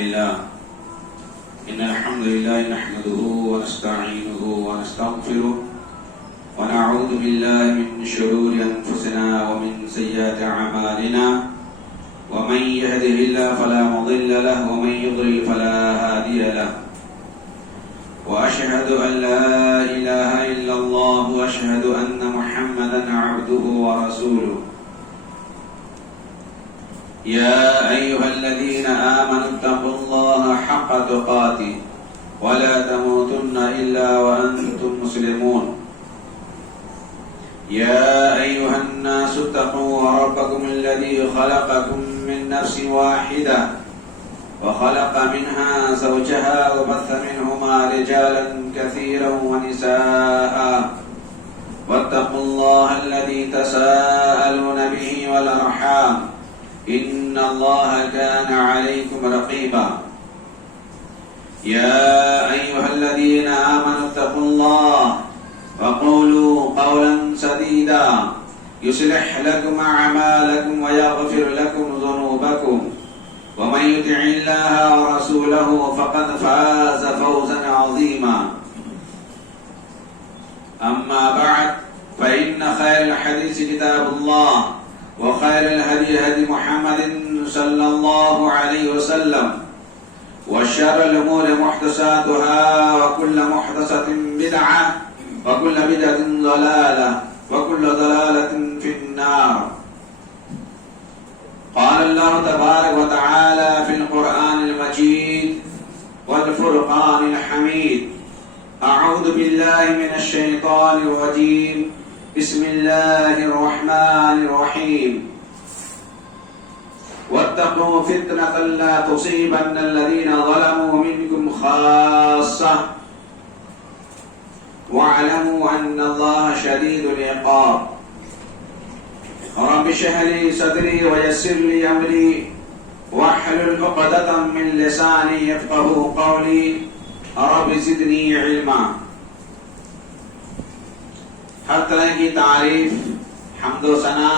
لله إن الحمد لله نحمده ونستعينه ونستغفره ونعوذ بالله من شرور أنفسنا ومن سيئات أعمالنا ومن يهده الله فلا مضل له ومن يضلل فلا هادي له وأشهد أن لا إله إلا الله وأشهد أن محمدا عبده ورسوله يا أيها الذين آمنوا اتقوا الله حق تقاته ولا تموتن إلا وأنتم مسلمون يا أيها الناس اتقوا ربكم الذي خلقكم من نفس واحدة وخلق منها زوجها وبث منهما رجالا كثيرا ونساء واتقوا الله الذي تساءلون به والأرحام إن الله كان عليكم رقيبا يا أيها الذين آمنوا اتقوا الله وقولوا قولا سديدا يصلح لكم أعمالكم ويغفر لكم ذنوبكم ومن يطع الله ورسوله فقد فاز فوزا عظيما أما بعد فإن خير الحديث كتاب الله وخير الهدي هدي محمد صلى الله عليه وسلم وشر الأمور محدثاتها وكل محدثة بدعة وكل بدعة ضلالة وكل ضلالة في النار. قال الله تبارك وتعالى في القرآن المجيد والفرقان الحميد أعوذ بالله من الشيطان الرجيم بسم الله الرحمن الرحيم واتقوا فتنة لا تصيبن الذين ظلموا منكم خاصة واعلموا أن الله شديد العقاب. رب اشرح لي صدري ويسر لي أمري واحلل عقدة من لساني يفقهوا قولي رب زدني علما. ہر طرح کی تعریف حمد و ثنا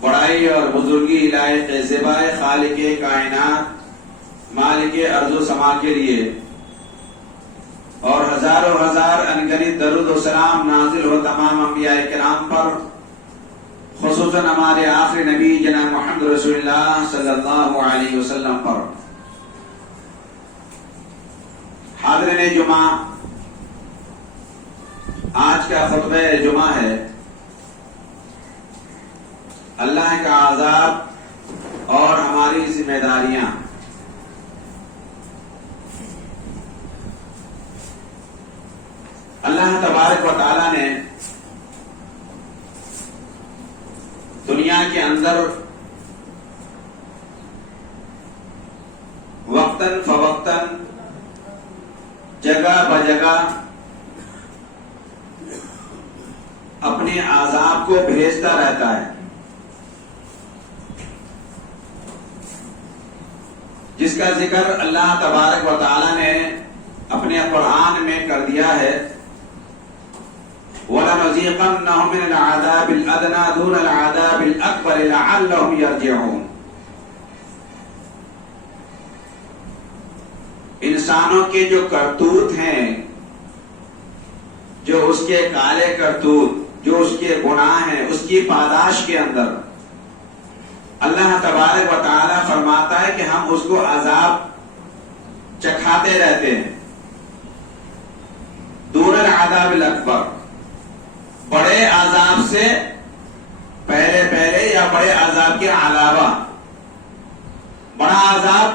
بڑائی اور بزرگی لائق زیبائے خالق کائنات مالک ارض و سما کے لیے اور ہزاروں ہزار انگنت درود و سلام نازل ہو تمام انبیاء کرام پر، خصوصاً ہمارے آخری نبی جناب محمد رسول اللہ صلی اللہ علیہ وسلم پر. حاضرین جمعہ، آج کا خطبہ جمعہ ہے اللہ کا عذاب اور ہماری ذمہ داریاں. اللہ تبارک و تعالی نے دنیا کے اندر وقتاً فوقتاً جگہ بجگہ اپنے عذاب کو بھیجتا رہتا ہے، جس کا ذکر اللہ تبارک و تعالی نے اپنے قرآن میں کر دیا ہے. وَلَنُذِيقَنَّهُم مِّنَ الْعَذَابِ الْأَدْنَىٰ دُونَ الْعَذَابِ الْأَكْبَرِ لَعَلَّهُمْ يَرْجِعُونَ. انسانوں کے جو کرتوت ہیں، جو اس کے کالے کرتوت، جو اس کے گناہ ہیں، اس کی پاداش کے اندر اللہ تبارک و تعالی فرماتا ہے کہ ہم اس کو عذاب چکھاتے رہتے ہیں. دون العذاب الاکبر، بڑے عذاب سے پہلے یا بڑے عذاب کے علاوہ. بڑا عذاب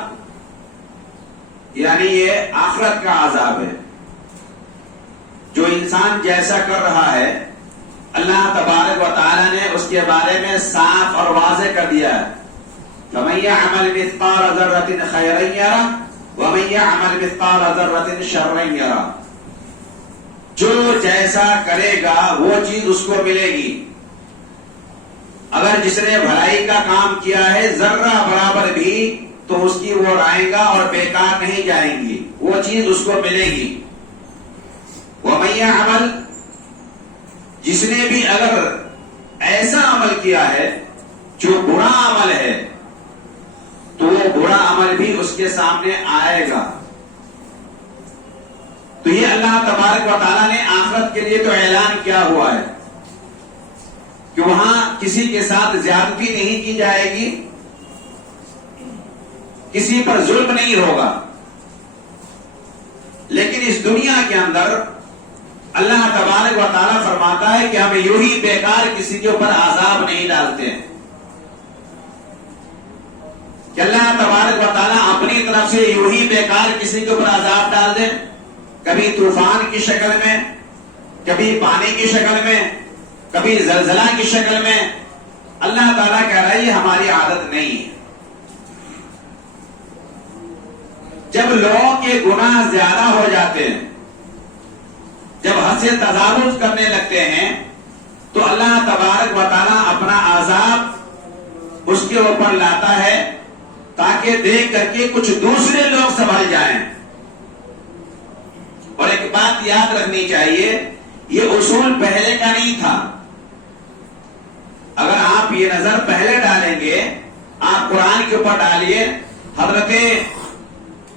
یعنی یہ آخرت کا عذاب ہے، جو انسان جیسا کر رہا ہے اللہ تبارک و تعالی نے اس کے بارے میں صاف اور واضح کر دیا ہے. فَمَن يَعْمَلْ مِثْقَالَ ذَرَّةٍ خَيْرًا يَرَهُ وَمَن يَعْمَلْ مِثْقَالَ ذَرَّةٍ شَرًّا يَرَهُ. جو جیسا کرے گا وہ چیز اس کو ملے گی. اگر جس نے بھلائی کا کام کیا ہے ذرہ برابر بھی تو اس کی وہ رائے گا اور بیکار نہیں جائیں گی، وہ چیز اس کو ملے گی. وَمَن يَعْمَلْ، جس نے بھی اگر ایسا عمل کیا ہے جو برا عمل ہے تو وہ برا عمل بھی اس کے سامنے آئے گا. تو یہ اللہ تبارک و تعالیٰ نے آخرت کے لیے تو اعلان کیا ہوا ہے کہ وہاں کسی کے ساتھ زیادتی نہیں کی جائے گی، کسی پر ظلم نہیں ہوگا. لیکن اس دنیا کے اندر اللہ تبارک و تعالیٰ فرماتا ہے کہ ہم یوں ہی بیکار کسی کے اوپر عذاب نہیں ڈالتے ہیں، کہ اللہ تبارک و تعالیٰ اپنی طرف سے یوں ہی بیکار کسی کے اوپر عذاب ڈال دے، کبھی طوفان کی شکل میں، کبھی پانی کی شکل میں، کبھی زلزلہ کی شکل میں. اللہ تعالیٰ کہہ رہا ہے یہ ہماری عادت نہیں ہے. جب لوگوں کے گناہ زیادہ ہو جاتے ہیں، جب حد سے تجاوز کرنے لگتے ہیں، تو اللہ تبارک و تعالیٰ اپنا عذاب اس کے اوپر لاتا ہے تاکہ دیکھ کر کے کچھ دوسرے لوگ سنبھل جائیں. اور ایک بات یاد رکھنی چاہیے، یہ اصول پہلے کا نہیں تھا. اگر آپ یہ نظر پہلے ڈالیں گے، آپ قرآن کے اوپر ڈالیے، حضرت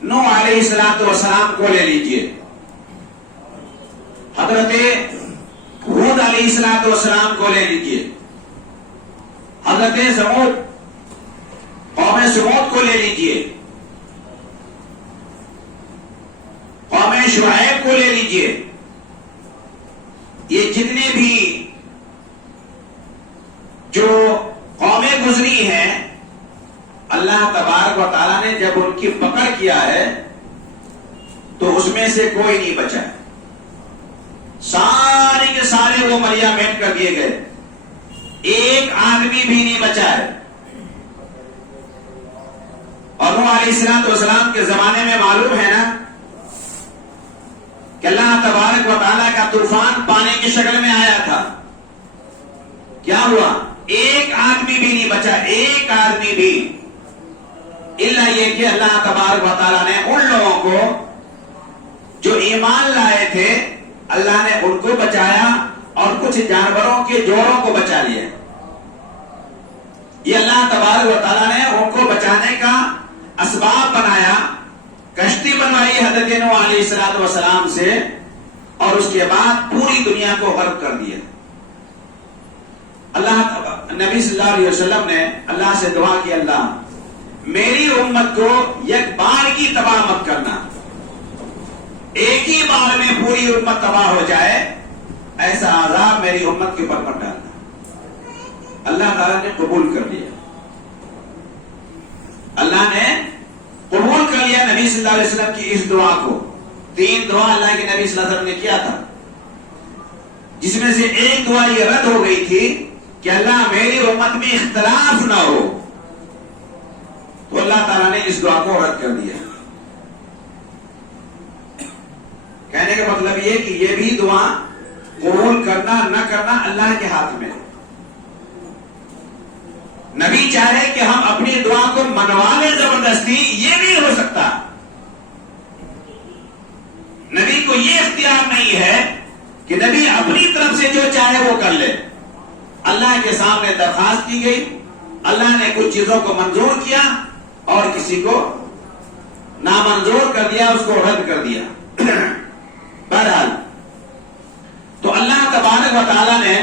نوح علیہ السلام کو لے لیجئے، حضرت ہود علیہ السلام کو لے لیجئے، حضرت سمود، قوم سمود کو لے لیجئے، قوم شعیب کو لے لیجئے. یہ جتنے بھی جو قومیں گزری ہیں، اللہ تبارک و تعالیٰ نے جب ان کی پکڑ کیا ہے تو اس میں سے کوئی نہیں بچا. سارے کے سارے وہ مریا میٹ کر دیے گئے، ایک آدمی بھی نہیں بچا ہے. اور نوح علیہ السلام کے زمانے میں معلوم ہے نا کہ اللہ تبارک و تعالیٰ کا طوفان پانی کی شکل میں آیا تھا. کیا ہوا؟ ایک آدمی بھی نہیں بچا، ایک آدمی بھی، الا یہ کہ اللہ تبارک و تعالیٰ نے ان لوگوں کو جو ایمان لائے تھے، اللہ نے ان کو بچایا اور کچھ جانوروں کے جوڑوں کو بچا لیا. یہ اللہ تبارک و تعالیٰ نے ان کو بچانے کا اسباب بنایا. کشتی بنوائی حضرت نوح علیہ السلام سے، اور اس کے بعد پوری دنیا کو غرق کر دیا. نبی صلی اللہ علیہ وسلم نے اللہ سے دعا کی، اللہ میری امت کو یک بار کی تباہ مت کرنا، ایک ہی بار میں پوری امت تباہ ہو جائے، ایسا عذاب میری امت کے اوپر مت ڈالنا. اللہ تعالیٰ نے قبول کر لیا. اللہ نے قبول کر لیا نبی صلی اللہ علیہ وسلم کی اس دعا کو. 3 دعا اللہ کے نبی صلی اللہ علیہ وسلم نے کیا تھا، جس میں سے ایک دعا یہ رد ہو گئی تھی کہ اللہ میری امت میں اختلاف نہ ہو. تو اللہ تعالیٰ نے اس دعا کو رد کر دیا. کہنے کا مطلب یہ کہ یہ بھی دعا قبول کرنا نہ کرنا اللہ کے ہاتھ میں. نبی چاہے کہ ہم اپنی دعا کو منوا لیں زبردستی، یہ نہیں ہو سکتا. نبی کو یہ اختیار نہیں ہے کہ نبی اپنی طرف سے جو چاہے وہ کر لے. اللہ کے سامنے درخواست کی گئی، اللہ نے کچھ چیزوں کو منظور کیا اور کسی کو نامنظور کر دیا، اس کو رد کر دیا. بہرحال تو اللہ تبارک و تعالیٰ نے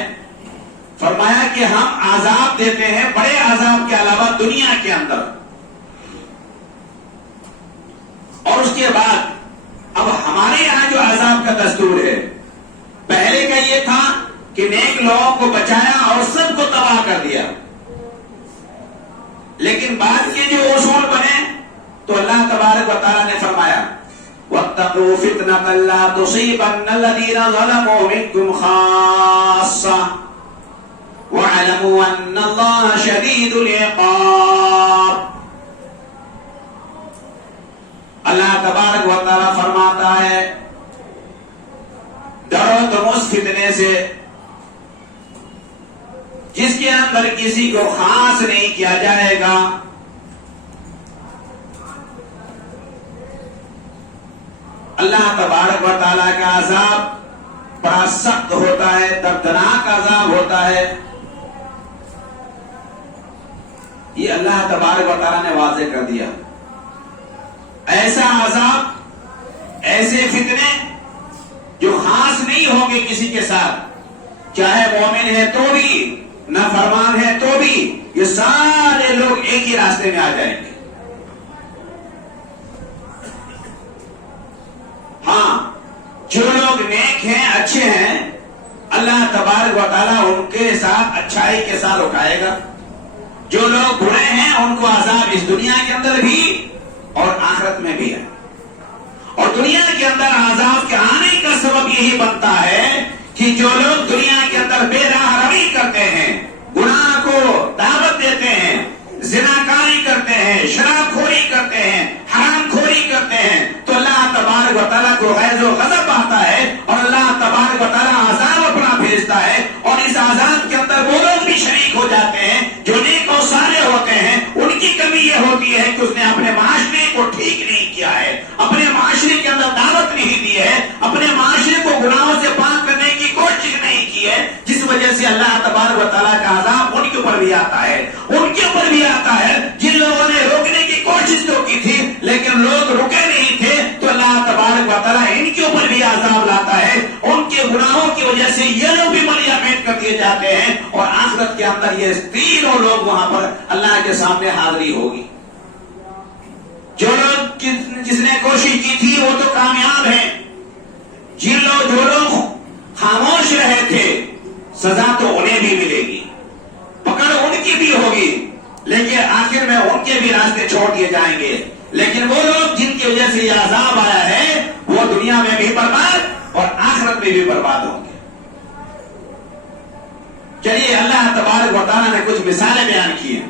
فرمایا کہ ہم عذاب دیتے ہیں بڑے عذاب کے علاوہ دنیا کے اندر. اور اس کے بعد اب ہمارے یہاں جو عذاب کا دستور ہے، پہلے کا یہ تھا کہ نیک لوگوں کو بچایا اور سب کو تباہ کر دیا. لیکن بعد کے جو اصول بنے تو اللہ تبارک و تعالیٰ نے فرمایا وَاتَّقُوا فِتْنَةً لَا تُصِيبَنَّ الَّذِينَ ظَلَمُوا مِنكُمْ خَاصَّةً وَاعْلَمُوا أَنَّ اللَّهَ شَدِيدُ الْعِقَابِ. اللہ تبارک و تعالیٰ فرماتا ہے ڈرو تم اس فتنے سے جس کے اندر کسی کو خاص نہیں کیا جائے گا. اللہ تبارک و تعالیٰ کا عذاب بڑا سخت ہوتا ہے، دردناک عذاب ہوتا ہے. یہ اللہ تبارک و تعالیٰ نے واضح کر دیا. ایسا عذاب، ایسے فتنے جو خاص نہیں ہوں گے کسی کے ساتھ، چاہے مومن ہے تو بھی، نافرمان ہے تو بھی، یہ سارے لوگ ایک ہی راستے میں آ جائیں گے. ہاں، جو لوگ نیک ہیں، اچھے ہیں، اللہ تبارک و تعالیٰ ان کے ساتھ اچھائی کے ساتھ اٹھائے گا. جو لوگ برے ہیں ان کو عذاب اس دنیا کے اندر بھی اور آخرت میں بھی ہے. اور دنیا کے اندر عذاب کے آنے کا سبب یہی بنتا ہے کہ جو لوگ دنیا کے اندر بے راہ روی کرتے ہیں، گناہ کو دعوت دیتے ہیں، زناکاری کرتے ہیں، شراب خوری کرتے ہیں، حرام خوری کرتے ہیں، تو اللہ تبارک و تعالیٰ کو غیظ و غضب آتا ہے اور اللہ تبارک و تعالیٰ عذاب اپنا بھیجتا ہے. اور اس عذاب کے اندر وہ لوگ بھی شریک ہو جاتے ہیں جو نیک و صالح ہوتے ہیں. ان کی کمی یہ ہوتی ہے کہ اس نے اپنے معاشرے کو ٹھیک نہیں کیا ہے، اپنے معاشرے کے اندر دعوت نہیں دی ہے، اپنے معاشرے کو گناہوں سے پاک کرنے کی کوشش نہیں کی ہے، جس وجہ سے اللہ تبارک و تعالیٰ کا عذاب ان کے اوپر بھی آتا ہے. ان کے اوپر بھی آتا ہے جن لوگوں نے روکنے کی کوشش تو کی تھی لیکن لوگ رکے نہیں تھے، تو اللہ تبارک و تعالیٰ ان کے اوپر بھی عذاب لاتا ہے. ان کے گناہوں کی وجہ سے یہ لوگ بھی ملیامت کر دیے جاتے ہیں اور آخرت کے اندر یہ تینوں لوگ وہاں پر اللہ کے سامنے حاضری ہوگی. جو لوگ جس نے کوشش کی تھی وہ تو کامیاب ہیں، جو لوگ خاموش رہے تھے سزا تو انہیں بھی ملے گی، پکڑ ان کی بھی ہوگی، لیکن آخر میں ان کے بھی راستے چھوڑ دیے جائیں گے. لیکن وہ لوگ جن کی وجہ سے یہ عذاب آیا ہے وہ دنیا میں بھی برباد اور آخرت میں بھی برباد ہوں گے. چلیے، اللہ تبارک و تعالیٰ نے کچھ مثالیں بیان کی ہیں.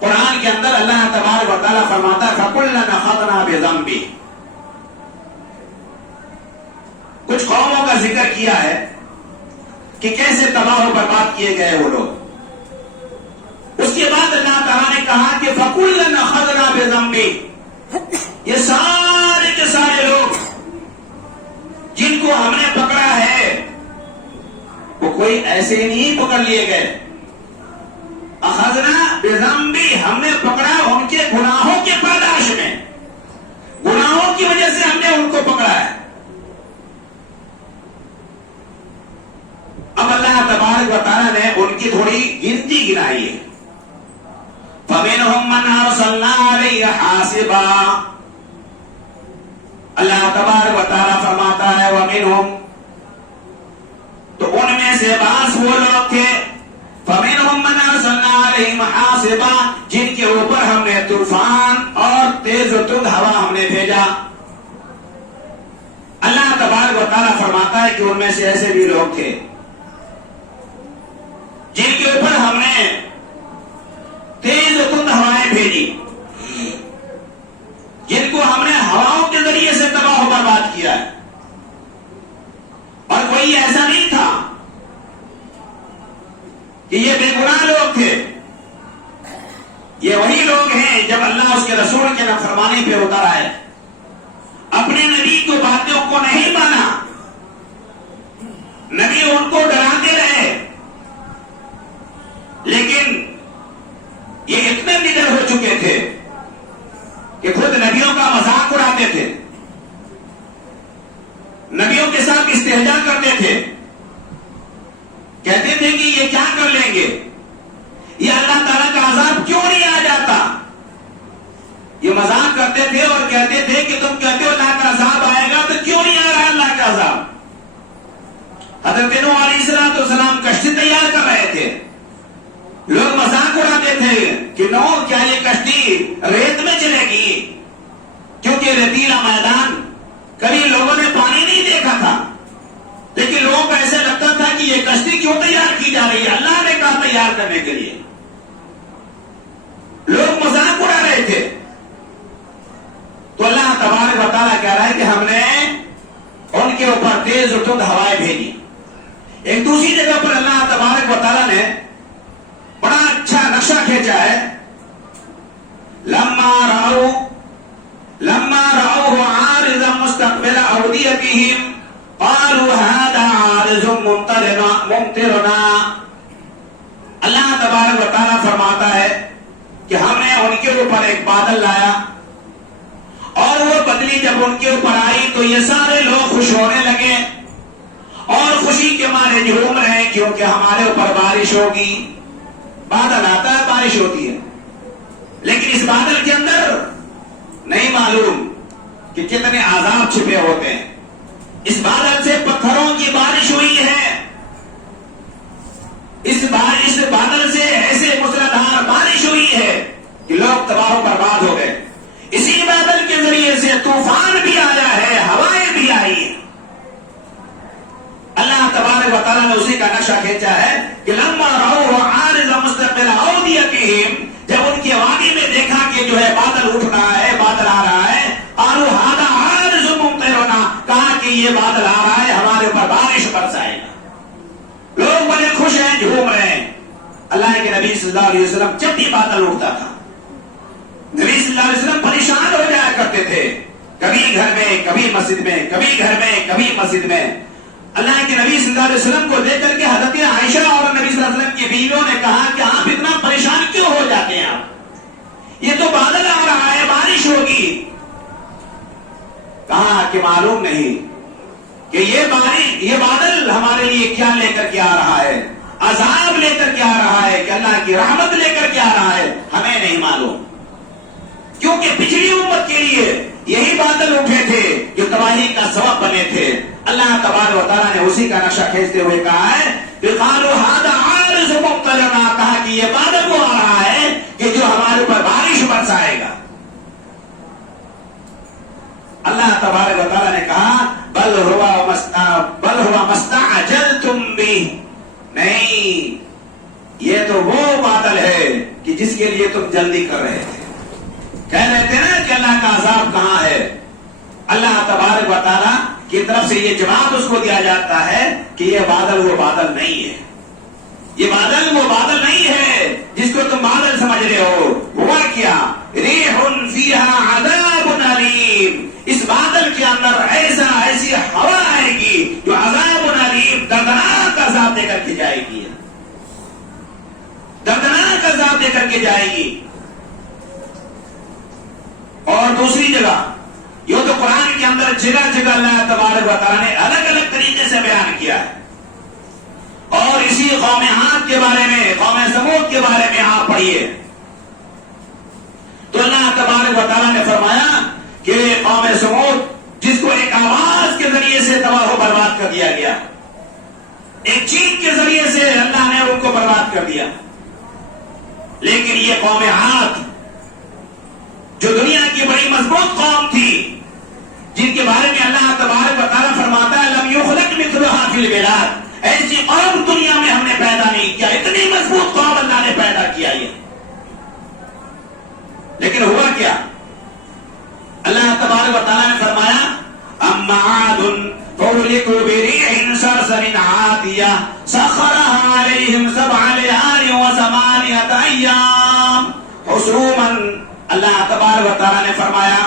قرآن کے اندر اللہ تبارک و تعالیٰ فرماتا ہے فَكُلًّا أَخَذْنَا بِذَنبِهِ. کچھ قوموں کا ذکر کیا ہے کہ کیسے تباہ و برباد کیے گئے وہ لوگ. اس کے بعد اللہ تعالیٰ نے کہا کہ فَكُلًّا أَخَذْنَا بِذَنبِهِ. یہ سارے کے سارے لوگ جن کو ہم نے پکڑا ہے وہ کوئی ایسے ہی نہیں پکڑ لیے گئے. اخذنا بذنبی، ہم نے پکڑا ان کے گناہوں کے پاداش میں، گناہوں کی وجہ سے ہم نے ان کو پکڑا ہے. اب اللہ تبارک و تعالیٰ نے ان کی تھوڑی گنتی گنائی ہے. فَمِنْهُمْ مَنْ أَرْسَلْنَا عَلَيْهِ حَاسِبًا. اللہ تبارک و تعالیٰ فرماتا ہے وَمِنْهُمْ، تو ان میں سے بعض وہ لوگ تھے فَمِنْهُمْ مَنْ أَرْسَلْنَا عَلَيْهِمْ حَاسِبًا، جن کے اوپر ہم نے طوفان اور تیز و تند ہوا ہم نے بھیجا. اللہ تبارک و تعالیٰ فرماتا ہے کہ ان میں سے ایسے بھی لوگ تھے جن کے اوپر ہم نے تیز و تند ہوائیں بھیجی، جن کو ہم نے ہواؤں کے ذریعے سے تباہ و برباد کیا ہے. اور کوئی ایسا نہیں تھا کہ یہ بے گناہ لوگ تھے. یہ وہی لوگ ہیں جب اللہ اس کے رسول کے نافرمانی پہ اتر آئے، اپنے نبی کو باتوں کو نہیں مانا، نبی ان کو ڈراتے رہے، لیکن یہ اتنے نڈر ہو چکے تھے کہ خود نبیوں کا مذاق اڑاتے تھے، نبیوں کے ساتھ استہزاء کرتے تھے، کہتے تھے کہ یہ کیا کر لیں گے، یہ اللہ تعالیٰ کا عذاب کیوں نہیں آ جاتا. یہ مذاق کرتے تھے اور کہتے تھے کہ تم کہتے ہو اللہ کا عذاب آئے گا تو کیوں نہیں آ رہا اللہ کا عذاب. حضرت نوح علیہ السلام کشتی تیار کر رہے تھے، لوگ مذاق اڑاتے تھے کہ نوح کیا یہ کشتی ریت میں چلے گی، کیونکہ ریتیلا میدان، کبھی لوگوں نے پانی نہیں دیکھا تھا، لیکن لوگوں کو ایسے لگتا تھا کہ یہ کشتی کیوں تیار کی جا رہی ہے، اللہ نے کہا تیار کرنے کے لیے. لوگ مذاق اڑا رہے تھے. تو اللہ تبارک و تعالیٰ کہہ رہا ہے کہ ہم نے ان کے اوپر تیز و تند ہوائیں بھیجی. ایک دوسری جگہ پر اللہ تبارک و تعالیٰ نے بڑا اچھا نقشہ کھینچا ہے. لما رأوه عارضا مستقبل أوديتهم قالوا هذا عارض ممطرنا. اللہ تبارک و تعالیٰ فرماتا ہے ان کے اوپر ایک بادل لایا، اور وہ بدلی جب ان کے اوپر آئی تو یہ سارے لوگ خوش ہونے لگے اور خوشی کے مارے جھوم رہے ہیں، کیونکہ ہمارے اوپر بارش ہوگی۔ بادل آتا ہے، بارش ہوتی ہے، لیکن اس بادل کے اندر نہیں معلوم کہ کتنے عذاب چھپے ہوتے ہیں۔ اس بادل سے پتھروں کی بارش ہوئی ہے، اس بادل سے ایسے موسلادھار بارش ہوئی ہے کہ لوگ تباہ و برباد ہو گئے۔ اسی بادل کے ذریعے سے طوفان بھی آیا ہے، ہوائیں بھی آئی ہیں۔ اللہ تبارک و تعالیٰ نے اسی کا نقشہ کھینچا ہے کہ لما رأوه عارضا مستقبل اوديتهم، جب ان کی وادی میں دیکھا کہ جو ہے بادل اٹھ رہا ہے، بادل آ رہا ہے، قالوا هذا عارض ممطرنا، کہا کہ یہ بادل آ رہا ہے، ہمارے اوپر بارش برسائے گا۔ لوگ بڑے خوش ہیں، جھوم رہے ہیں۔ اللہ کے نبی صلی اللہ علیہ وسلم جب بھی بادل اٹھتا تھا، نبی صلی اللہ علیہ وسلم پریشان ہو جایا کرتے تھے، کبھی گھر میں، کبھی مسجد میں، کبھی گھر میں، کبھی مسجد میں۔ اللہ کے نبی صلی اللہ علیہ وسلم کو دیکھ کر کے حضرت عائشہ اور نبی صلی اللہ علیہ وسلم کی بیویوں نے کہا کہ آپ اتنا پریشان کیوں ہو جاتے ہیں؟ آپ یہ تو بادل آ رہا ہے، بارش ہوگی۔ کہا کہ معلوم نہیں کہ یہ بادل ہمارے لیے کیا لے کر کے آ رہا ہے، عذاب لے کر کے آ رہا ہے کہ اللہ کی رحمت لے کر کے آ رہا ہے، ہمیں نہیں معلوم۔ کیونکہ پچھلی امت کے لیے یہی بادل اٹھے تھے جو تباہی کا سبب بنے تھے۔ اللہ تبارک و تعالیٰ نے اسی کا نقشہ کھینچتے ہوئے کہا ہے کہ قالوا هذا عارض ممطرنا، کہا کہ یہ بادل وہ آ رہا ہے کہ جو ہمارے اوپر بارش برسائے گا۔ اللہ تبارک و تعالیٰ نے کہا بل هو ما استعجلتم به، نہیں، یہ تو وہ بادل ہے کہ جس کے لیے تم جلدی کر رہے تھے۔ کہہ رہے تھے نا کہ اللہ کا عذاب کہاں ہے؟ اللہ تبارک و تعالیٰ کی طرف سے یہ جواب اس کو دیا جاتا ہے کہ یہ بادل وہ بادل نہیں ہے، یہ بادل وہ بادل نہیں ہے جس کو تم بادل سمجھ رہے ہو۔ ہوا کیا؟ ریح فیہا عذاب علیم، اس بادل کے اندر ایسی ہوا آئے گی جو عذاب علیم، دردناک عذاب دے کر کے جائے گی، دردناک عذاب دے کر کے جائے گی۔ اور دوسری جگہ یہ تو قرآن کے اندر جگہ جگہ اللہ تبارک و تعالیٰ نے الگ الگ طریقے سے بیان کیا ہے، اور اسی قوم عاد کے بارے میں، قوم سمود کے بارے میں آپ پڑھیے تو اللہ تبارک و تعالیٰ نے فرمایا کہ قوم سمود جس کو ایک آواز کے ذریعے سے تباہ و برباد کر دیا گیا، ایک چیخ کے ذریعے سے اللہ نے ان کو برباد کر دیا۔ لیکن یہ قوم عاد جو دنیا کی بڑی مضبوط قوم تھی، جن کے بارے میں اللہ تبارک و تعالیٰ فرماتا ہے لم یخلق مثلها فی البلاد، ایسی قوم دنیا میں ہم نے پیدا نہیں کیا، اتنی مضبوط قوم اللہ نے پیدا کیا یہ۔ لیکن ہوا کیا؟ اللہ تبارک و تعالیٰ نے فرمایا اما عاد فاہلکوا بریح صرصر عاتیہ سخرها علیہم 7 لیال و8 ایام حسوما۔ اللہ تبارک و تعالیٰ نے فرمایا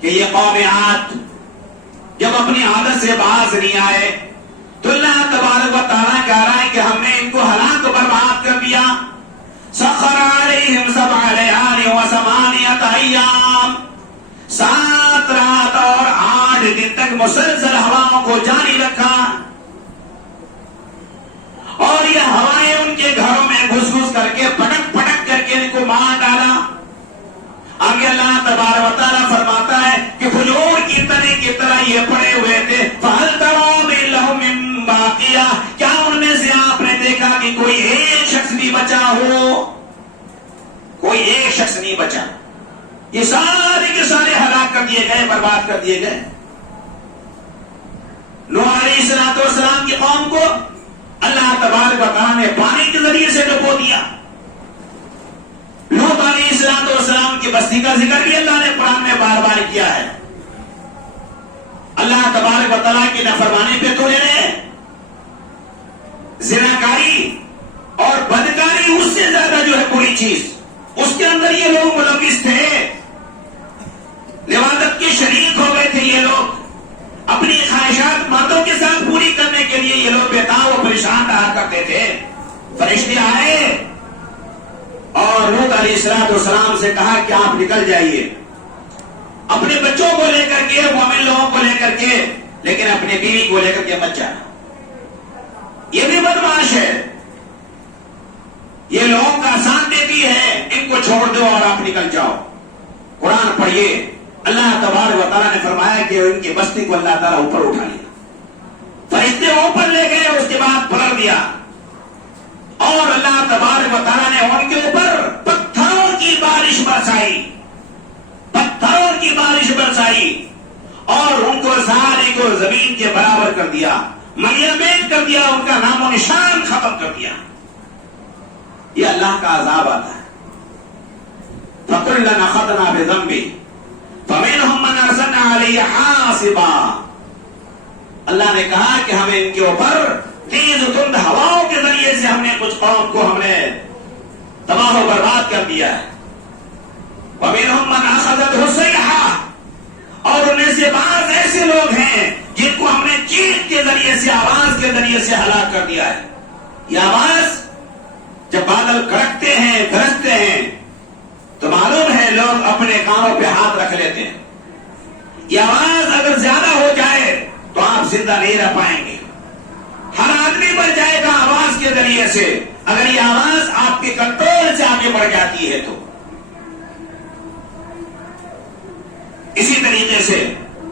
کہ یہ قوم عاد جب اپنی عادت سے باز نہیں آئے تو اللہ تبارک و تعالیٰ کہہ رہا ہے کہ ہم نے ان کو ہلاک و برباد کر دیا۔ سخر علیہم 7 لیال و8 ایام، 7 رات اور 8 دن تک مسلسل ہواؤں کو جاری رکھا، اور یہ ہوائیں ان کے گھروں میں گھس گھس کر کے پٹک پٹک کر کے ان کو مار ڈالا۔ آگے اللہ تبارک و تعالیٰ فرماتا ہے کہ کھجور کی تنے کی طرح یہ پڑے ہوئے تھے۔ فَهَلْ تَرَىٰ مِن لَّهُم مِّن بَاقِيَةٍ، کیا ان میں سے آپ نے دیکھا کہ کوئی ایک شخص بھی بچا ہو؟ کوئی ایک شخص نہیں بچا، یہ سارے کے سارے ہلاک کر دیے گئے، برباد کر دیے گئے۔ نوح علیہ السلام کی قوم کو اللہ تبارک و تعالیٰ نے پانی کے ذریعے سے ڈبو دیا۔ لوط علیہ السلام کی بستی کا ذکر بھی اللہ نے قرآن میں بار بار کیا ہے۔ اللہ تبارک و تعالیٰ کی نافرمانی پہ تلے رہے، زناکاری اور بدکاری اس سے زیادہ جو ہے بری چیز، اس کے اندر یہ لوگ ملوث تھے، لواطت کے شریک ہو گئے تھے۔ یہ لوگ اپنی خواہشات مردوں کے ساتھ پوری کرنے کے لیے یہ لوگ بے تاب و پریشان رہا کرتے تھے۔ فرشتے آئے اور لوط علیہ السلام سے کہا کہ آپ نکل جائیے اپنے بچوں کو لے کر کے، مومن لوگوں کو لے کر کے، لیکن اپنے بیوی کو لے کر کے مت جانا، یہ بھی بدمعاش ہے، یہ لوگوں کا ساتھ دیتی ہے، ان کو چھوڑ دو اور آپ نکل جاؤ۔ قرآن پڑھیے، اللہ تبارک و تعالیٰ نے فرمایا کہ ان کی بستی کو اللہ تعالیٰ اوپر اٹھا لیا، فرشتے اوپر لے گئے، اس کے بعد پلٹ دیا، اور اللہ تبارک و تعالیٰ نے ان کے اوپر پتھروں کی بارش برسائی، پتھروں کی بارش برسائی، اور ان کو سارے کو زمین کے برابر کر دیا، ملیامیٹ کر دیا، ان کا نام و نشان ختم کر دیا۔ یہ اللہ کا عذاب آتا ہے۔ فَكُلًّا أَخَذْنَا بِذَنبِهِ فَمِنْهُمْ مَنْ أَرْسَلْنَا عَلَيْهِ حَاصِبًا، اللہ نے کہا کہ ہمیں ان کے اوپر تیز تند ہواؤں کے ذریعے سے ہم نے کچھ قوم کو ہم نے تباہ و برباد کر دیا ہے۔ وَمِنْهُمْ مَنْ أَخَذَتْهُ الصَّيْحَةُ، اور ان میں سے بعض ایسے لوگ ہیں جن کو ہم نے چیخ کے ذریعے سے، آواز کے ذریعے سے ہلاک کر دیا ہے۔ یہ آواز جب بادل کڑکتے ہیں، گرجتے ہیں، تو معلوم ہے لوگ اپنے کانوں پہ ہاتھ رکھ لیتے ہیں۔ یہ آواز اگر زیادہ ہو جائے تو آپ زندہ نہیں رہ پائیں گے، ہر آدمی مر جائے گا آواز کے ذریعے سے، اگر یہ آواز آپ کے کنٹرول سے آگے بڑھ جاتی ہے تو۔ اسی طریقے سے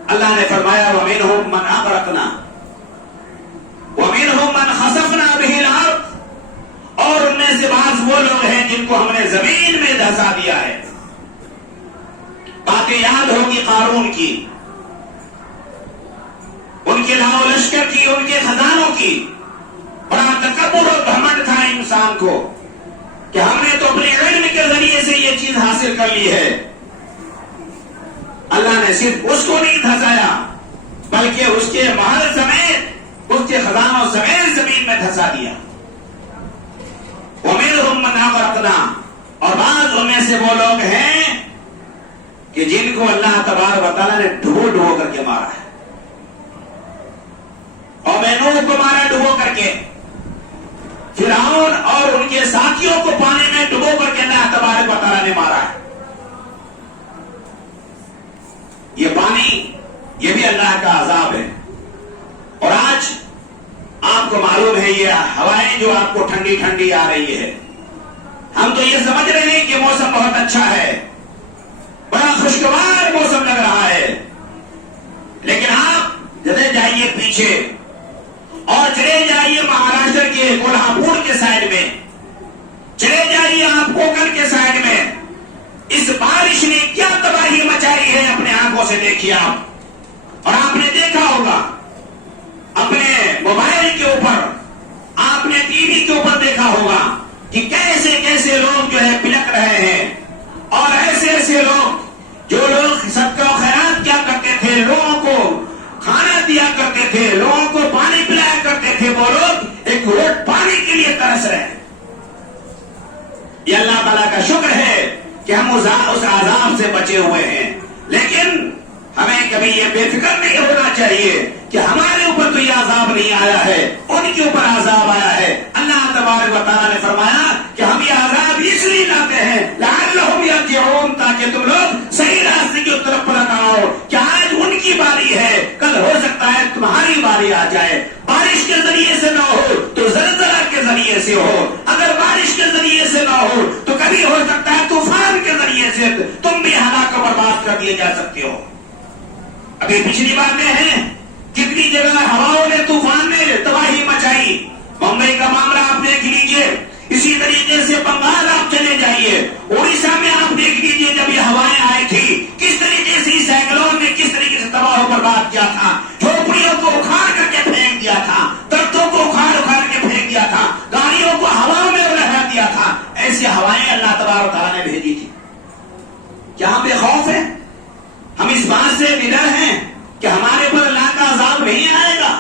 اللہ نے فرمایا وَمِنْهُمْ مَنْ أَغْرَقْنَا وَمِنْهُمْ مَنْ خَسَفْنَا بِهِ الْأَرْضَ، اور ان میں سے بعض وہ لوگ ہیں جن کو ہم نے زمین میں دھسا دیا ہے۔ باتیں یاد ہوگی قارون کی، ان کے لاؤ لشکر کی، ان کے خزانوں کی، بڑا تکبر اور گھمنڈ تھا انسان کو کہ ہم نے تو اپنے علم کے ذریعے سے یہ چیز حاصل کر لی ہے۔ اللہ نے صرف اس کو نہیں دھسایا بلکہ اس کے محل سمیت، اس کے خزانوں سمیت زمین میں دھسا دیا۔ وَمِنْهُمْ مَنْ أَغْرَقْنَا، اور بعض ان میں سے وہ لوگ ہیں کہ جن کو اللہ تبارک و تعالیٰ نے ڈبو ڈبو کر کے مارا ہے، اور نوح کو مارا ڈبو کر کے، فرعون اور ان کے ساتھیوں کو پانی میں ڈبو کر کے اللہ تبارک و تعالیٰ نے مارا ہے۔ یہ پانی، یہ بھی اللہ کا عذاب ہے۔ اور آج آپ کو معلوم ہے یہ ہوائیں جو آپ کو ٹھنڈی ٹھنڈی آ رہی ہے، ہم تو یہ سمجھ رہے ہیں کہ موسم بہت اچھا ہے، بڑا خوشگوار موسم لگ رہا ہے، لیکن آپ چلے جائیے پیچھے اور چلے جائیے مہاراشٹر کے کولہاپور کے سائڈ میں، چلے جائیے آپ کوکن کے سائڈ میں، اس بارش نے کیا تباہی مچائی ہے اپنے آنکھوں سے دیکھیے آپ۔ اور آپ نے دیکھا ہوگا اپنے موبائل کے اوپر، آپ نے ٹی وی کے اوپر دیکھا ہوگا کہ کیسے کیسے لوگ جو ہے پلک رہے ہیں، اور ایسے ایسے لوگ جو لوگ صدقہ و خیرات کیا کرتے تھے، لوگوں کو کھانا دیا کرتے تھے، لوگوں کو پانی پلایا کرتے تھے، وہ لوگ ایک گھونٹ پانی کے لیے ترس رہے ہیں۔ یہ اللہ تعالیٰ کا شکر ہے کہ ہم اس عذاب سے بچے ہوئے ہیں، لیکن ہمیں کبھی یہ بے فکر نہیں ہونا چاہیے کہ ہمارے اوپر تو یہ عذاب نہیں آیا ہے، ان کے اوپر عذاب آیا ہے۔ اللہ تبارک و تعالیٰ نے فرمایا کہ ہم یہ عذاب اس لیے لاتے ہیں لعلہم یرجعون، تاکہ تم لوگ صحیح راستے کی طرف پلٹ آؤ، کہ آج ان کی باری ہے، کل ہو سکتا ہے تمہاری باری آ جائے۔ بارش کے ذریعے سے نہ ہو تو زلزلہ کے ذریعے سے ہو، اگر بارش کے ذریعے سے نہ ہو تو کبھی ہو سکتا ہے طوفان کے ذریعے سے تم بھی ہلاک و برباد کر دیے جا سکتے ہو۔ ابھی پچھلی باتیں ہیں، کتنی جگہ ہواؤں نے، طوفان نے تباہی مچائی، ممبئی کا معاملہ آپ دیکھ لیجئے، اسی طریقے سے بنگال آپ چلے جائیے، اڑیسہ میں آپ دیکھ لیجئے جب یہ ہوائیں آئی تھی کس طریقے سے سائیکلون نے کس طریقے سے تباہ و برباد کیا تھا، جھوپڑیوں کو اکھاڑ کر کے پھینک دیا تھا، درختوں کو اکھاڑ کے پھینک دیا تھا، گاڑیوں کو ہواؤں میں اڑا دیا تھا۔ ایسی ہوائیں اللہ تبارک و تعالیٰ نے بھیجی تھی۔ کیا ہم بے خوف ہیں؟ ہم اس بات سے نڈر ہیں کہ ہمارے اوپر اللہ کا عذاب نہیں آئے گا؟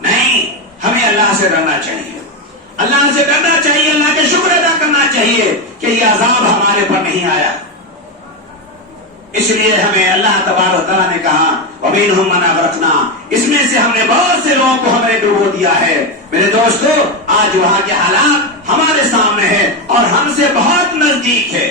نہیں، ہمیں اللہ سے ڈرنا چاہیے، اللہ سے ڈرنا چاہیے، اللہ کا شکر ادا کرنا چاہیے کہ یہ عذاب ہمارے اوپر نہیں آیا۔ اس لیے ہمیں اللہ تبارک و تعالیٰ نے کہا وَمِنْهُمْ مَنْ أَغْرَقْنَا، اس میں سے ہم نے بہت سے لوگوں کو ہم نے ڈبو دیا ہے۔ میرے دوستو، آج وہاں کے حالات ہمارے سامنے ہے اور ہم سے بہت نزدیک ہے،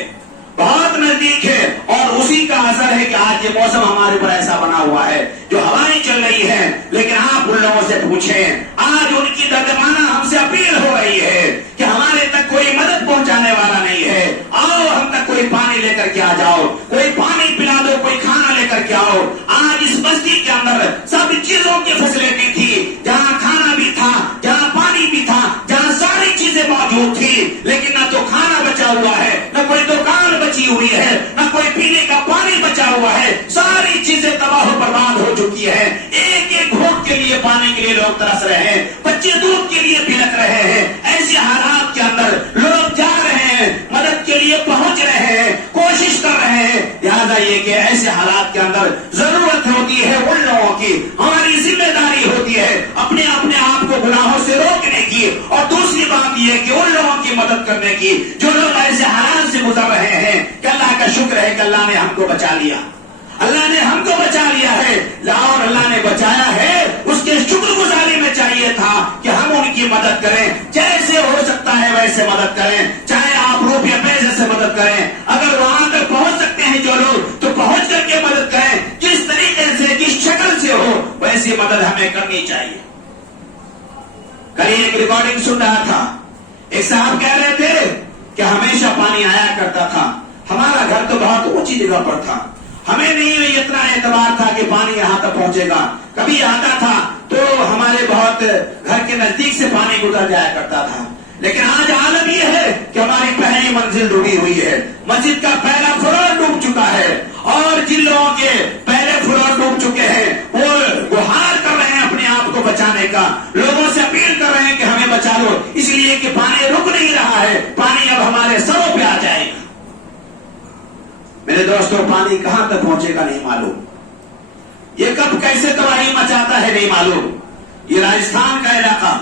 بہت نزدیک ہے، اور اسی کا اثر ہے کہ آج یہ موسم ہمارے اوپر ایسا بنا ہوا ہے جو ہوائیں چل رہی ہیں، لیکن آپ ان لوگوں سے پوچھیں، آج ان کی دردمانہ ہم سے اپیل ہو رہی ہے کہ ہمارے تک کوئی مدد پہنچانے والا نہیں ہے، آؤ ہم تک کوئی پانی لے کر کے آ جاؤ، کوئی پانی پلا دو، کوئی کھانا لے کر کے آؤ۔ آج اس بستی کے اندر سب چیزوں کی فیسلٹی تھی، جہاں کھانا بھی تھا، جہاں پانی بھی تھا، جہاں ساری چیزیں موجود تھی، لیکن نہ تو کھانا بچا ہوا ہے، نہ کوئی دکان بچی ہوئی ہے، نہ کوئی پینے کا پانی بچا ہوا ہے، ساری چیزیں تباہ و برباد ہو چکی ہے۔ ایک ایک گھونٹ کے لیے پانی کے لیے لوگ ترس رہے ہیں، بچے دودھ کے لیے بلک رہے ہیں۔ ایسے حالات کے اندر لوگ جا رہے ہیں، مدد کے لیے پہنچ رہے ہیں، کوشش کر رہے ہیں۔ لہٰذا یہ کہ ایسے حالات کے اندر ضرورت ہوتی ہے ان لوگوں کی، ہماری ذمہ داری ہوتی ہے اپنے آپ کو گناہوں سے روکنے کی، اور دوسری بات یہ ہے کہ ان لوگوں کی مدد کرنے کی جو لوگ ایسے حالات سے گزر رہے ہیں کہ اللہ کا شکر ہے کہ اللہ نے ہم کو بچا لیا، اللہ نے ہم کو بچا لیا ہے، اور اللہ نے بچایا ہے، اس کے شکر گزاری میں چاہیے تھا کہ ہم ان کی مدد کریں، جیسے ہو سکتا ہے ویسے مدد کریں، چاہے آپ روپیہ پیسے سے مدد کریں، اگر وہاں تک پہنچ سکتے ہیں جو لوگ تو پہنچ کر کے مدد کریں، جس طریقے سے جس شکل سے ہو ویسی مدد ہمیں کرنی چاہیے۔ کل ایک ریکارڈنگ سن رہا تھا، ایک صاحب کہہ رہے تھے کہ ہمیشہ پانی آیا کرتا تھا، ہمارا گھر تو بہت اونچی جگہ پر تھا، ہمیں نہیں اتنا اعتبار تھا کہ پانی یہاں تک پہنچے گا، کبھی آتا تھا تو ہمارے بہت گھر کے نزدیک سے پانی گزر جایا کرتا تھا، لیکن آج عالم یہ ہے کہ ہماری پہلی منزل ڈوبی ہوئی ہے، مسجد کا پہلا فلور ڈوب چکا ہے، اور جن لوگوں کے پہلے فلور ڈوب چکے ہیں وہ گہار کر رہے ہیں اپنے آپ کو بچانے کا، لوگوں سے اپیل کر رہے ہیں کہ ہمیں بچا لو، اس لیے کہ پانی رک نہیں رہا ہے، پانی اب ہمارے سروں پہ آ جائے گا۔ میرے دوستوں، پانی کہاں تک پہنچے گا نہیں معلوم، یہ کب کیسے تباہی مچاتا ہے نہیں معلوم۔ یہ راجستھان کا علاقہ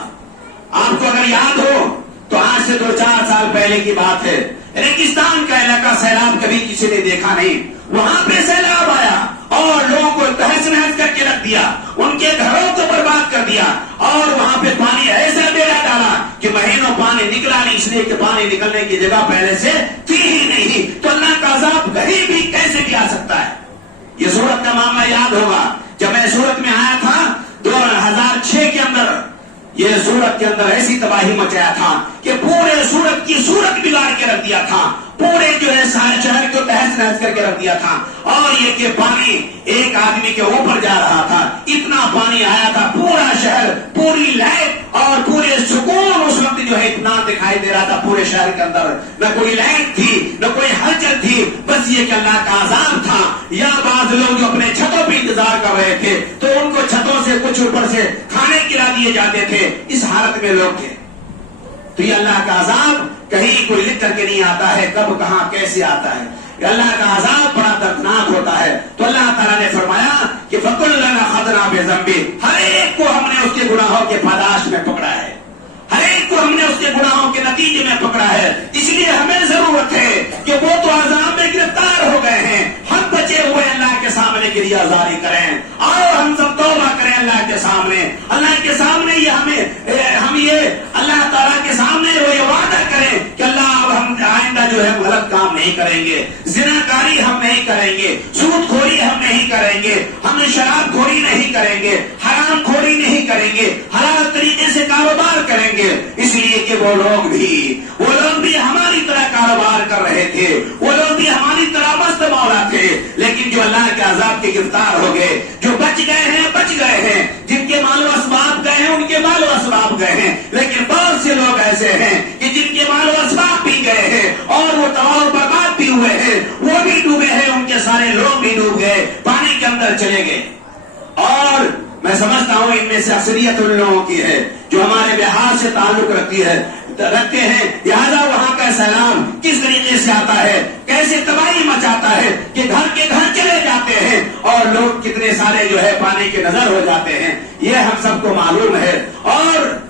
آپ کو اگر یاد ہو تو آج سے 2-4 سال پہلے کی بات ہے، ریگستان کا علاقہ، سیلاب کبھی کسی نے دیکھا نہیں، وہاں پہ سیلاب آیا اور لوگوں کو تہس نہس کر کے رکھ دیا، ان کے گھروں کو برباد کر دیا، اور وہاں پہ پانی ایسا بیڑا ڈالا کہ مہینوں پانی نکلا نہیں، اس لیے کہ پانی نکلنے کی جگہ پہلے سے تھی ہی نہیں، تو اللہ کا عذاب کہیں بھی کیسے بھی آ سکتا ہے۔ یہ سورت کا معاملہ یاد ہوگا، جب میں سورت میں آیا تھا 2006 کے اندر، یہ سورت کے اندر ایسی تباہی مچایا تھا کہ پورے سورت کی صورت بگاڑ کے رکھ دیا تھا، پورے جو ہے سارے شہر کو تہس نہس کر کے رکھ دیا تھا، اور یہ کہ پانی ایک آدمی کے اوپر جا رہا تھا، اتنا پانی آیا تھا، پورا شہر، پوری لائٹ اور پورے سکون اس وقت جو ہے اتنا دکھائی دے رہا تھا پورے شہر کے اندر، نہ کوئی لائٹ تھی نہ کوئی ہلچل تھی، بس یہ کہ اللہ کا عذاب تھا۔ یا بعض لوگ جو اپنے چھتوں پہ انتظار کر رہے تھے تو ان کو چھتوں سے کچھ اوپر سے کھانے کھلا دیے جاتے تھے، اس حالت میں لوگ تھے۔ تو یہ اللہ کا عذاب کہیں کوئی لکھ کر کے نہیں آتا ہے، کب کہاں کیسے آتا ہے، اللہ کا عذاب بڑا دردناک ہوتا ہے۔ تو اللہ تعالیٰ نے فرمایا کہ فَكُلًّا أَخَذْنَا بِذَنبِهِ، ہر ایک کو ہم نے اس کے گناہوں کے پاداش میں پکڑا ہے، ہر ایک کو ہم نے اس کے گناہوں کے نتیجے میں پکڑا ہے، اس لیے ہمیں ضرورت ہے کہ وہ تو عذاب میں گرفتار ہو گئے ہیں، ہم بچے ہوئے اللہ کے سامنے کی ریاضاری کریں، اور ہم سب توبہ کریں اللہ کے سامنے، اللہ کے سامنے یہ ہم یہ اللہ تعالیٰ کے سامنے وہ یہ وعدہ کریں کہ اللہ اب ہم آئندہ جو ہے غلط کام نہیں کریں گے، زنا کاری ہم نہیں کریں گے، سود خوری ہم نہیں کریں گے، ہم شراب خوری نہیں کریں گے، حرام خوری نہیں کریں گے، حلال طریقے سے کاروبار کریں گے، اس لیے کہ وہ لوگ بھی ہماری طرح کاروبار کر رہے تھے، وہ لوگ بھی ہماری طرح مست مولا تھے، لیکن جو اللہ کے عذاب کے گرفتار ہو گئے، جو بچ گئے ہیں، جن کے مال و اسباب گئے ہیں ان کے مال و اسباب گئے ہیں، لیکن بہت سے لوگ ایسے ہیں کہ جن کے مال و اسباب بھی گئے ہیں اور وہ تباہ و برباد بھی ہوئے ہیں، وہ بھی ڈوبے ہیں، ان کے سارے لوگ بھی ڈوب گئے، پانی کے اندر چلے گئے۔ اور میں سمجھتا ہوں ان میں سے اکثریت ان لوگوں کی ہے جو ہمارے بہار سے تعلق رکھتے ہیں، لہذا وہاں کا سیلاب کس طریقے سے آتا ہے، کیسے تباہی مچاتا ہے کہ گھر کے گھر چلے جاتے ہیں اور لوگ کتنے سارے جو ہے پانی کے نظر ہو جاتے ہیں، یہ ہم سب کو معلوم ہے۔ اور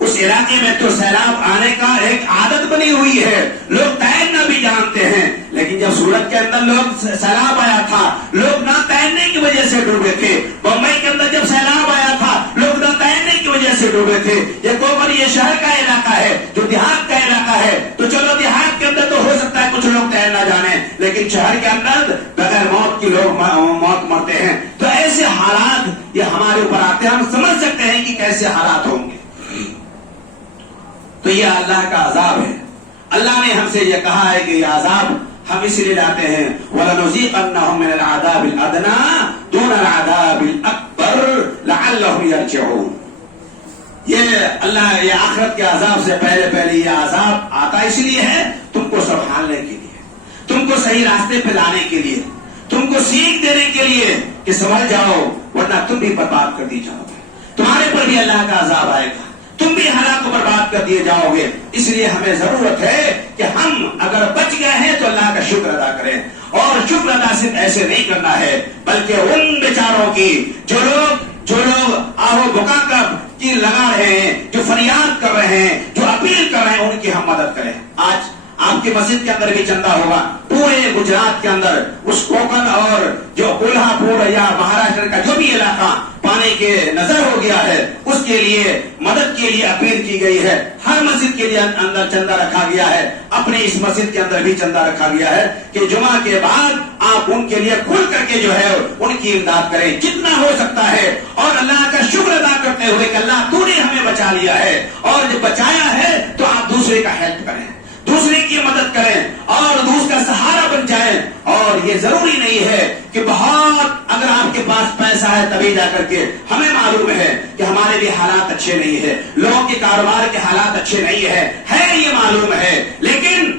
اس علاقے میں تو سیلاب آنے کا ایک عادت بنی ہوئی ہے، لوگ تیرنا بھی جانتے ہیں، لیکن جب سورت کے اندر لوگ سیلاب آیا تھا لوگ نہ تیرنے کی وجہ سے ڈوبے تھے، بمبئی کے اندر جب سیلاب آیا تھا لوگ نہ تیرنے کی وجہ سے ڈوبے تھے۔ یہ کوبر یہ شہر کا علاقہ ہے جو دیہات کا علاقہ بعد یہ ہمارے اوپر آتے ہیں، ہم سمجھ سکتے ہیں کہ کیسے حالات ہوں گے. تو یہ اللہ کا عذاب ہے. اللہ نے ہم سے یہ کہا ہے کہ یہ عذاب ہم اس لیے لاتے ہیں وَلَنُذِيقَنَّهُم مِّنَ الْعَذَابِ الْأَدْنَىٰ دُونَ الْعَذَابِ الْأَكْبَرِ لَعَلَّهُمْ يَرْجِعُونَ. یہ اللہ یہ آخرت کے عذاب سے پہلے یہ عذاب آتا اس لیے ہے تم کو سنبھالنے کے لیے، تم کو صحیح راستے پہ لانے کے لیے، تم کو سیکھ دینے کے لیے کہ سمجھ جاؤ، ورنہ تم بھی برباد کر دی جاؤ گے. تمہارے پر بھی اللہ کا عذاب آئے گا، تم بھی ہلاک و برباد کر دیے جاؤ گے. اس لیے ہمیں ضرورت ہے کہ ہم اگر بچ گئے ہیں تو اللہ کا شکر ادا کریں. اور شکر ادا صرف ایسے نہیں کرنا ہے بلکہ ان بیچاروں کی جو لوگ آہو بکا کر کی لگا رہے ہیں، جو فریاد کر رہے ہیں، جو اپیل کر رہے ہیں، ان کی ہم مدد کریں. آج آپ کی مسجد کے اندر بھی چندہ ہوگا، پورے گجرات کے اندر اس کوکن اور جو کولہا پور یا مہاراشٹر کا جو بھی علاقہ پانی کے نظر ہو گیا ہے اس کے لیے مدد کے لیے اپیل کی گئی ہے. ہر مسجد کے لیے اندر چندہ رکھا گیا ہے. اپنے اس مسجد کے اندر بھی چندہ رکھا گیا ہے کہ جمعہ کے بعد آپ ان کے لیے کھل کر کے جو ہے ان کی امداد کریں جتنا ہو سکتا ہے، اور اللہ کا شکر ادا کرتے ہوئے کہ اللہ تو نے ہمیں بچا لیا ہے، اور جب بچایا ہے تو آپ دوسرے کا ہیلپ کریں، دوسرے کی مدد کریں اور دوسرے کا سہارا بن جائیں. اور یہ ضروری نہیں ہے کہ بہت اگر آپ کے پاس پیسہ ہے تبھی جا کر کے. ہمیں معلوم ہے کہ ہمارے بھی حالات اچھے نہیں ہے، لوگوں کے کاروبار کے حالات اچھے نہیں ہے یہ معلوم ہے. لیکن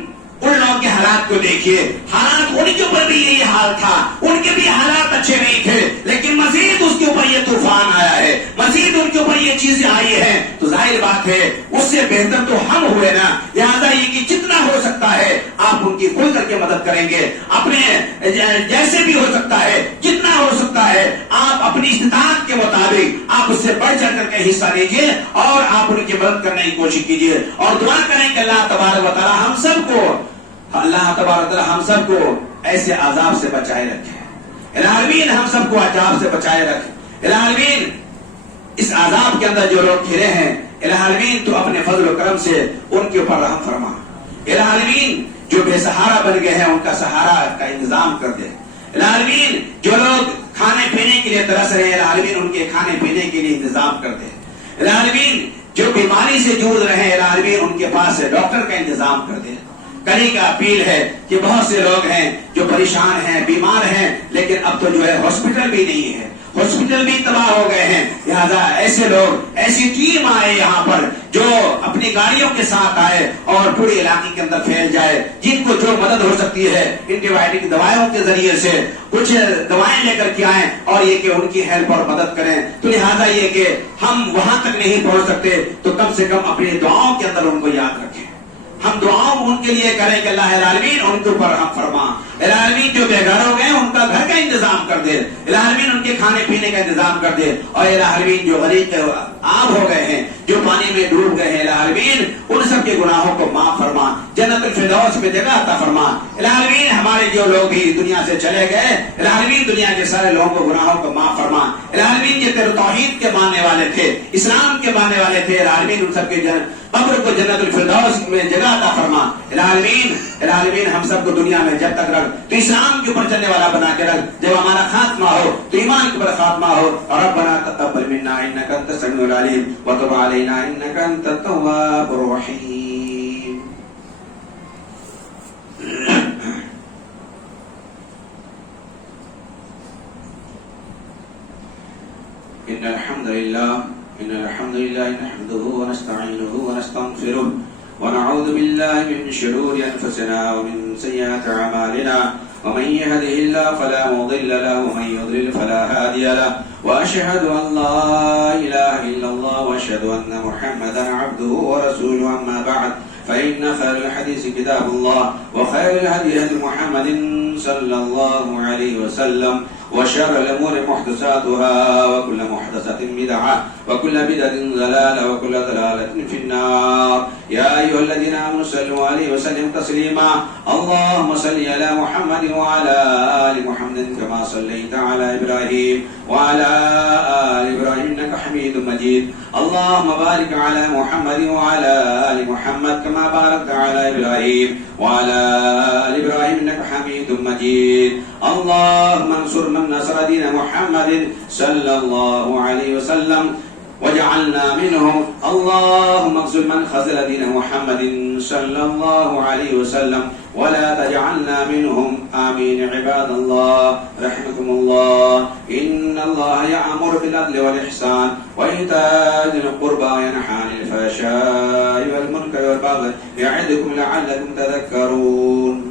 ان لوگوں کے حالات کو دیکھیے، حالات ان کے اوپر بھی یہی حال تھا، ان کے بھی حالات اچھے نہیں تھے، لیکن مزید اس کے اوپر یہ طوفان آیا ہے، مزید ان کے اوپر یہ چیزیں آئی ہیں. تو ظاہر بات ہے اس سے بہتر تو ہم ہوئے نا. لہٰذا یہ کہ جتنا ہو سکتا ہے آپ ان کی کھل کر کے مدد کریں گے، اپنے جیسے بھی ہو سکتا ہے، جتنا ہو سکتا ہے آپ اپنی استطاعت کے مطابق آپ اس سے بڑھ چڑھ کر کے حصہ لیجیے اور آپ ان کی مدد کرنے کی کوشش کیجیے. اور دعا کریں کہ اللہ تبارک و تعالی ہم سب کو ایسے عذاب سے بچائے رکھے. العالمین ہم سب کو عذاب سے بچائے رکھے. العالمین اس عذاب کے اندر جو لوگ گھرے ہیں، العالمین تو اپنے فضل و کرم سے ان کے اوپر رحم فرما. العالمین جو بے سہارا بن گئے ہیں ان کا سہارا کا انتظام کر دے. العالمین جو لوگ کھانے پینے کے لیے ترس رہے ہیں، العالمین ان کے کھانے پینے کے لیے انتظام کر دے. العالمین جو بیماری سے جوڑ رہے ہیں، العالمین ان کے پاس ڈاکٹر کا انتظام کر دے. کرنے کا اپیل ہے کہ بہت سے لوگ ہیں جو پریشان ہیں، بیمار ہیں، لیکن اب تو جو ہے ہاسپٹل بھی نہیں ہے، ہاسپٹل بھی تباہ ہو گئے ہیں. لہذا ایسے لوگ، ایسی ٹیم آئے یہاں پر جو اپنی گاڑیوں کے ساتھ آئے اور پورے علاقے کے اندر پھیل جائے. جن کو جو مدد ہو سکتی ہے اینٹی بایوٹک دوائیوں کے ذریعے سے کچھ دوائیں لے کر کے آئیں اور یہ کہ ان کی ہیلپ اور مدد کریں. تو لہذا یہ کہ ہم وہاں تک نہیں پہنچ سکتے تو کم سے کم اپنی دعاؤں کے اندر ان کو یاد رکھیں. ہم دعاؤں ان کے لیے کریں کہ اللہ العالمین ان کے اوپر رحم فرما. العالمین جو بے گھر ہو گئے ان کا گھر کا انتظام کر دے. العالمین ان کے کھانے پینے کا انتظام کر دے. اور العالمین جو غریق آب ہو گئے ہیں، جو پانی میں ڈوب گئے ہیں، العالمین ان سب کے گناہوں کو معاف فرما، جنت الفردوس میں جگہ عطا فرما. العالمین ہمارے جو لوگ بھی دنیا سے چلے گئے، العالمین دنیا کے سارے لوگوں کو گناہوں کو معاف فرما. العالمین یہ تیرے توحید کے ماننے والے تھے، اسلام کے ماننے والے تھے، العالمین ان سب کے قبر کو جنت الفردوس میں جگہ عطا فرما. العالمین ہم سب کو دنیا میں جب تک رکھ تو اسلام کے اوپر چلنے والا بنا کے رکھ. جب ہمارا خاتمہ ہو تو ایمان کے اوپر خاتمہ ہو. ربنا تقبل منا انك انت السميع العليم وتب علينا انك انت التواب الرحيم. ان الحمد لله نحمده ونستعينه ونستغفره ونعوذ بالله من شرور أنفسنا ومن سيئات أعمالنا ومن يهده الله فلا مضل له ومن يضلل فلا هادي له وأشهد أن لا إله إلا الله وأشهد أن محمدا عبده ورسوله. أما بعد فإن خير الحديث كتاب الله وخير الهدي هدي محمد صلى الله عليه وسلم وشر الأمور محدثاتها وكل محدثة بدعة وكل بدعة ضلالة وكل ضلالة في النار. يا أيها الذين آمنوا صلوا عليه وسلموا تسليما. اللهم صل على محمد وعلى آل محمد كما صليت على إبراهيم وعلى آل إبراهيم إنك حميد مجيد. اللهم بارك على محمد وعلى آل محمد كما باركت على إبراهيم وعلى آل إبراهيم إنك حميد مجيد. اللهم اللهم انصر من نصر دين محمد صلى الله عليه وسلم وجعلنا منهم. اللهم اخذل من خذل دين محمد صلى الله عليه وسلم ولا تجعلنا منهم. آمين. عباد الله رحمكم الله. إن الله يأمر بالعدل والإحسان وإيتاء ذي القربى وينهى عن الفحشاء والمنكر والبغي يعظكم لعلكم تذكرون.